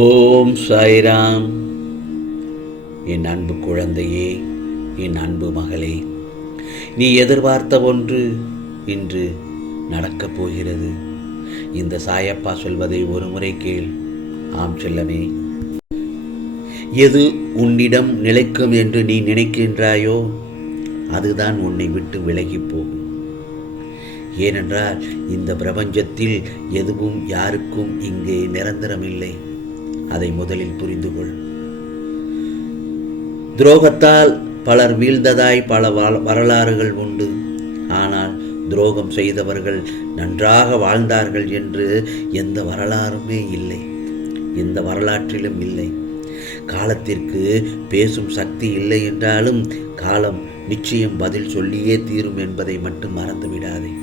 ஓம் சாய்ராம். என் அன்பு குழந்தையே, என் அன்பு மகளே, நீ எதிர்பார்த்த ஒன்று இன்று நடக்கப் போகிறது. இந்த சாயப்பா சொல்வதை ஒரு முறை கேள். ஆம் செல்லமே, எது உன்னிடம் நிலைக்கும் என்று நீ நினைக்கின்றாயோ அதுதான் உன்னை விட்டு விலகி போகும். ஏனென்றால் இந்த பிரபஞ்சத்தில் எதுவும் யாருக்கும் இங்கே நிரந்தரமில்லை. அதை முதலில் புரிந்து கொள். துரோகத்தால் பலர் வீழ்ந்ததாய் பல வரலாறுகள் உண்டு. ஆனால் துரோகம் செய்தவர்கள் நன்றாக வாழ்ந்தார்கள் என்று எந்த வரலாறுமே இல்லை, எந்த வரலாற்றிலும் இல்லை. காலத்திற்கு பேசும் சக்தி இல்லை என்றாலும் காலம் நிச்சயம் பதில் சொல்லியே தீரும் என்பதை மட்டும் மறந்துவிடாதே.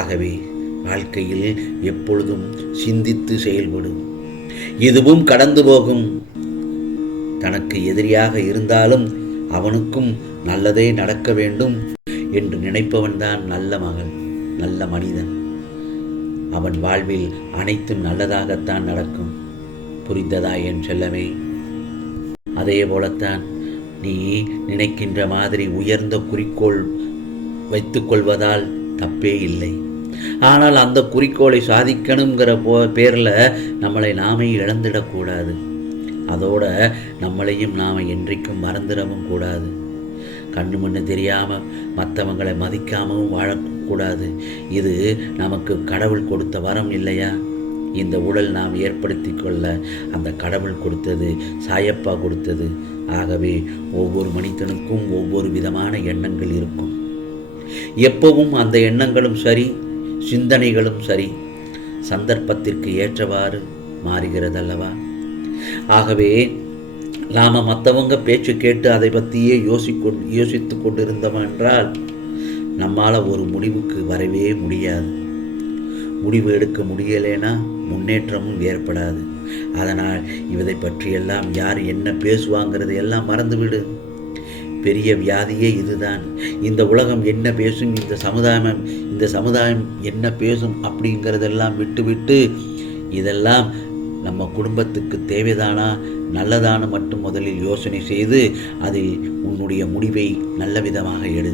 ஆகவே வாழ்க்கையில் எப்பொழுதும் சிந்தித்து செயல்படும். இதுவும் கடந்து போகும். தனக்கு எதிரியாக இருந்தாலும் அவனுக்கும் நல்லதே நடக்க வேண்டும் என்று நினைப்பவன்தான் நல்ல மகன், நல்ல மனிதன். அவன் வாழ்வில் அனைத்தும் நல்லதாகத்தான் நடக்கும். புரிந்ததா என் செல்லமே? அதே போலத்தான் நீ நினைக்கின்ற மாதிரி உயர்ந்த குறிக்கோள் வைத்துக் கொள்வதால் தப்பே இல்லை. ஆனால் அந்த குறிக்கோளை சாதிக்கணுங்கிற பேரில் நம்மளை நாமே இழந்துடக்கூடாது. அதோட நம்மளையும் நாம் என்றைக்கும் மறந்துடவும் கூடாது. கண்ணு முன்னு தெரியாமல் மற்றவங்களை மதிக்காமவும் வாழக்கூடாது. இது நமக்கு கடவுள் கொடுத்த வரம் இல்லையா? இந்த உடல் நாம் ஏற்படுத்தி கொள்ள அந்த கடவுள் கொடுத்தது, சாயப்பா கொடுத்தது. ஆகவே ஒவ்வொரு மனிதனுக்கும் ஒவ்வொரு விதமான எண்ணங்கள் இருக்கும். எப்பவும் அந்த எண்ணங்களும் சரி, சிந்தனைகளும் சரி, சந்தர்ப்பத்திற்கு ஏற்றவாறு மாறுகிறதல்லவா? ஆகவே நாம் மற்றவங்க பேச்சு கேட்டு அதை பற்றியே யோசித்து கொண்டிருந்தோம் என்றால் நம்மால் ஒரு முடிவுக்கு வரவே முடியாது. முடிவு எடுக்க முடியலைன்னா முன்னேற்றமும் ஏற்படாது. அதனால் இதை பற்றியெல்லாம் யார் என்ன பேசுவாங்கிறது எல்லாம் மறந்துவிடு. பெரிய வியாதியே இதுதான். இந்த உலகம் என்ன பேசும், இந்த சமுதாயம் என்ன பேசும் அப்படிங்கிறதெல்லாம் விட்டுவிட்டு இதெல்லாம் நம்ம குடும்பத்துக்கு தேவைதானா, நல்லதான மட்டும் முதலில் யோசனை செய்து அதில் உன்னுடைய முடிவை நல்ல விதமாக எடு.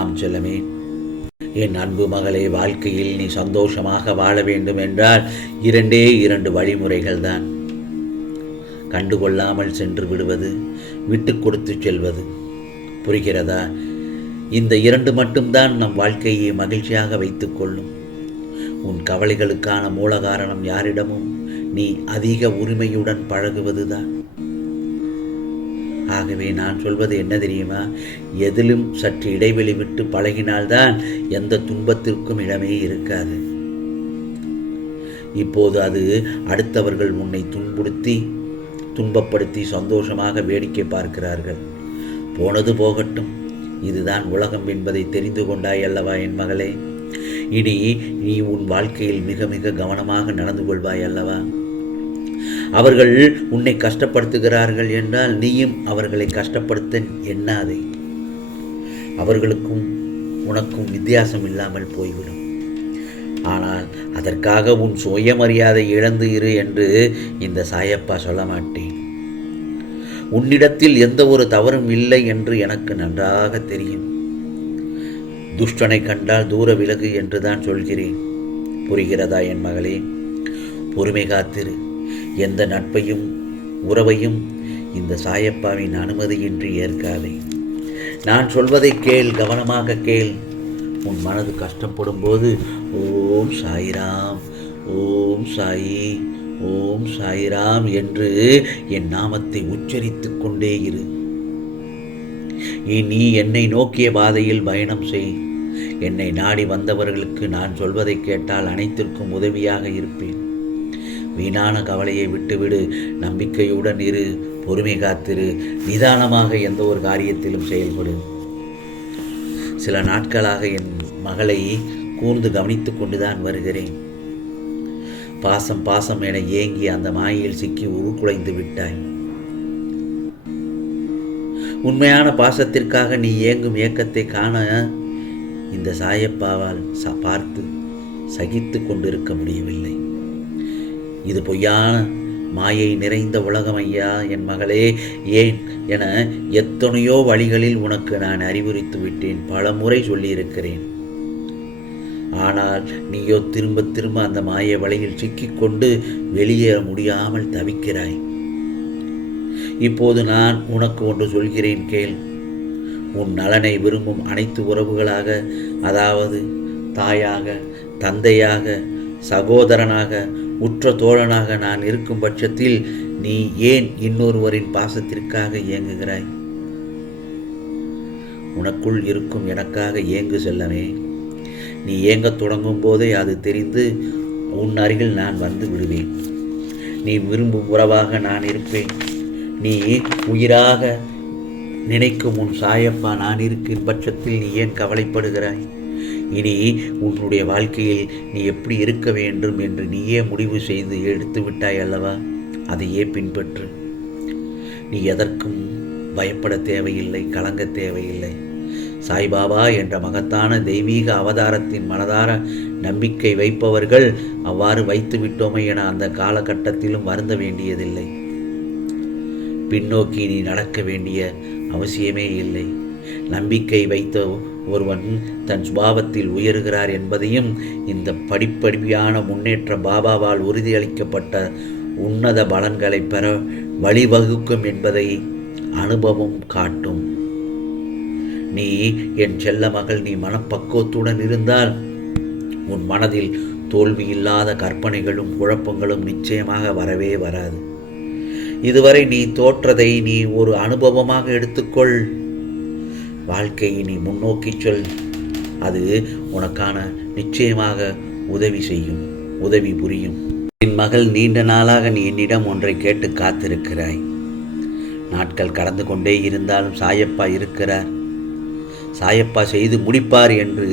ஆம் செல்லமே, என் அன்பு மகளே, வாழ்க்கையில் நீ சந்தோஷமாக வாழ வேண்டும் என்றால் இரண்டு வழிமுறைகள் தான். கண்டுகொள்ளாமல் சென்று விடுவது, விட்டு கொடுத்து செல்வது. புரிகிறதா? இந்த இரண்டு மட்டும்தான் நம் வாழ்க்கையை மகிழ்ச்சியாக வைத்துக் கொள்ளும். உன் கவலைகளுக்கான மூல காரணம் யாரிடமும் நீ அதிக உரிமையுடன் பழகுவதுதான். ஆகவே நான் சொல்வது என்ன தெரியுமா? எதிலும் சற்று இடைவெளி விட்டு பழகினால்தான் எந்த துன்பத்திற்கும் இடமே இருக்காது. இப்போது அது அடுத்தவர்கள் உன்னை துன்பப்படுத்தி சந்தோஷமாக வேடிக்கை பார்க்கிறார்கள். போனது போகட்டும். இதுதான் உலகம் என்பதை தெரிந்து கொண்டாய் அல்லவா என் மகளே? இனி நீ உன் வாழ்க்கையில் மிக மிக கவனமாக நடந்து கொள்வாய் அல்லவா? அவர்கள் உன்னை கஷ்டப்படுத்துகிறார்கள் என்றால் நீயும் அவர்களை கஷ்டப்படுத்த எண்ணாதே. அவர்களுக்கும் உனக்கும் வித்தியாசம் இல்லாமல் போய்விடும். ஆனால் அதற்காக உன் சுயமரியாதை இழந்து இரு என்று இந்த சாயப்பா சொல்ல மாட்டேன். உன்னிடத்தில் எந்த ஒரு தவறும் இல்லை என்று எனக்கு நன்றாக தெரியும். துஷ்டனை கண்டால் தூர விலகு என்றுதான் சொல்கிறேன். புரிகிறதா என் மகளே? பொறுமை காத்திரு. எந்த நட்பையும் உறவையும் இந்த சாயப்பாவின் அனுமதியின்றி ஏற்காதே. நான் சொல்வதை கேள், கவனமாக கேள். உன் மனது கஷ்டப்படும் போது ஓம் சாய்ராம், ஓம் சாயி, ஓம் சாய்ராம் என்று என் நாமத்தை உச்சரித்து கொண்டே இரு. நீ என்னை நோக்கிய பாதையில் பயணம் செய். என்னை நாடி வந்தவர்களுக்கு நான் சொல்வதை கேட்டால் அனைத்திற்கும் உதவியாக இருப்பேன். வீணான கவலையை விட்டுவிடு. நம்பிக்கையுடன் இரு, பொறுமை காத்திரு, நிதானமாக எந்த ஒரு காரியத்திலும் செயல்படு. சில நாட்களாக என் மகளை கூர்ந்து கவனித்து கொண்டுதான் வருகிறேன். பாசம் பாசம் என ஏங்கி அந்த மாயையில் சிக்கி உருக்குலைந்து விட்டாய். உண்மையான பாசத்திற்காக நீ ஏங்கும் ஏக்கத்தை காண இந்த சாயப்பாவால் பார்த்து சகித்து கொண்டிருக்க முடியவில்லை. இது பொய்யான மாயை நிறைந்த உலகம் ஐயா. என் மகளே, ஏன் என எத்தனையோ வழிகளில் உனக்கு நான் அறிவுறுத்தி விட்டேன், பல முறை சொல்லியிருக்கிறேன். ஆனால் நீயோ திரும்ப திரும்ப அந்த மாய வலையில் சிக்கிக்கொண்டு வெளியேற முடியாமல் தவிக்கிறாய். இப்போது நான் உனக்கு ஒன்று சொல்கிறேன், கேள். உன் நலனை விரும்பும் அனைத்து உறவுகளாக, அதாவது தாயாக, தந்தையாக, சகோதரனாக, உற்ற தோழனாக நான் இருக்கும் பட்சத்தில் நீ ஏன் இன்னொருவரின் பாசத்திற்காக ஏங்குகிறாய்? உனக்குள் இருக்கும் எனக்காக ஏங்கு செல்லவே. நீ ஏங்கத் தொடங்கும் போதே அது தெரிந்து உன் அருகில் நான் வந்து விடுவேன். நீ விரும்பும் உறவாக நான் இருப்பேன். நீ உயிராக நினைக்கும் உன் சாயப்பா நான் இருக்கும் பட்சத்தில் நீ ஏன் கவலைப்படுகிறாய்? இனி உன்னுடைய வாழ்க்கையில் நீ எப்படி இருக்க வேண்டும் என்று நீயே முடிவு செய்து எடுத்து விட்டாய் அல்லவா? அதையே பின்பற்று. நீ எதற்கும் பயப்பட தேவையில்லை, கலங்க தேவையில்லை. சாய்பாபா என்ற மகத்தான தெய்வீக அவதாரத்தின் மனதார நம்பிக்கை வைப்பவர்கள் அவ்வாறு வைத்து விட்டோமே என அந்த காலகட்டத்திலும் வருந்த வேண்டியதில்லை. பின்னோக்கி நீ நடக்க வேண்டிய அவசியமே இல்லை. நம்பிக்கை வைத்த ஒருவன் தன் சுபாவத்தில் உயர்கிறார் என்பதையும் இந்த படிப்படியான முன்னேற்ற பாபாவால் உறுதியளிக்கப்பட்ட உன்னத பலன்களை பெற வழிவகுக்கும் என்பதை அனுபவம் காட்டும். நீ என் செல்ல மகள், நீ மனப்பக்குவத்துடன் இருந்தால் உன் மனதில் தோல்வி இல்லாத கற்பனைகளும் குழப்பங்களும் நிச்சயமாக வரவே வராது. இதுவரை நீ தோற்றதை நீ ஒரு அனுபவமாக எடுத்துக்கொள். வாழ்க்கையை நீ முன்னோக்கி சொல். அது உனக்கான நிச்சயமாக உதவி செய்யும், உதவி புரியும். என் மகள், நீண்ட நாளாக நீ என்னிடம் ஒன்றை கேட்டு காத்திருக்கிறாய். நாட்கள் கடந்து கொண்டே இருந்தாலும் சாயப்பா இருக்கிறார், சாயப்பா செய்து முடிப்பார் என்று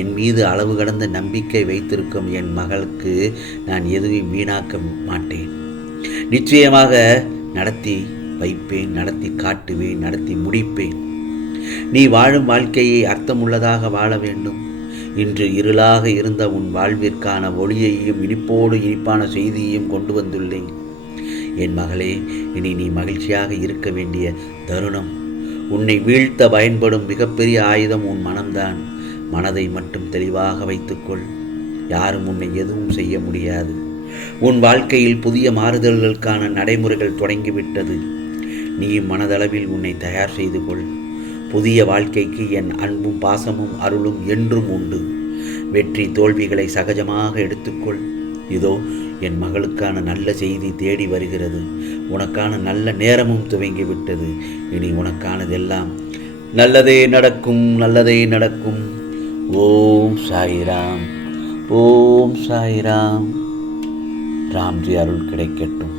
என் மீது அளவு கடந்த நம்பிக்கை வைத்திருக்கும் என் மகளுக்கு நான் எதுவும் வீணாக்க மாட்டேன். நிச்சயமாக நடத்தி வைப்பேன், நடத்தி காட்டுவேன், நடத்தி முடிப்பேன். நீ வாழும் வாழ்க்கையை அர்த்தமுள்ளதாக வாழ வேண்டும். இன்று இருளாக இருந்த உன் வாழ்விற்கான ஒளியையும் இனிப்போடு இனிப்பான செய்தியையும் கொண்டு வந்துள்ளேன். என் மகளே, இனி நீ மகிழ்ச்சியாக இருக்க வேண்டிய தருணம். உன்னை வீழ்த்த பயன்படும் மிகப்பெரிய ஆயுதம் உன் மனம்தான். மனதை மட்டும் தெளிவாக வைத்துக்கொள். யாரும் உன்னை எதுவும் செய்ய முடியாது. உன் வாழ்க்கையில் புதிய மாறுதல்களுக்கான நடைமுறைகள் தொடங்கிவிட்டது. நீ மனதளவில் உன்னை தயார் செய்து கொள். புதிய வாழ்க்கைக்கு என் அன்பும் பாசமும் அருளும் என்றும் உண்டு. வெற்றி தோல்விகளை சகஜமாக எடுத்துக்கொள். இதோ என் மகளுக்கான நல்ல செய்தி தேடி வருகிறது. உனக்கான நல்ல நேரமும் துவங்கிவிட்டது. இனி உனக்கானதெல்லாம் நல்லதே நடக்கும், நல்லதே நடக்கும். ஓம் சாய்ராம், ஓம் சாய்ராம். ராம்ஜி அருள் கிடைக்கட்டும்.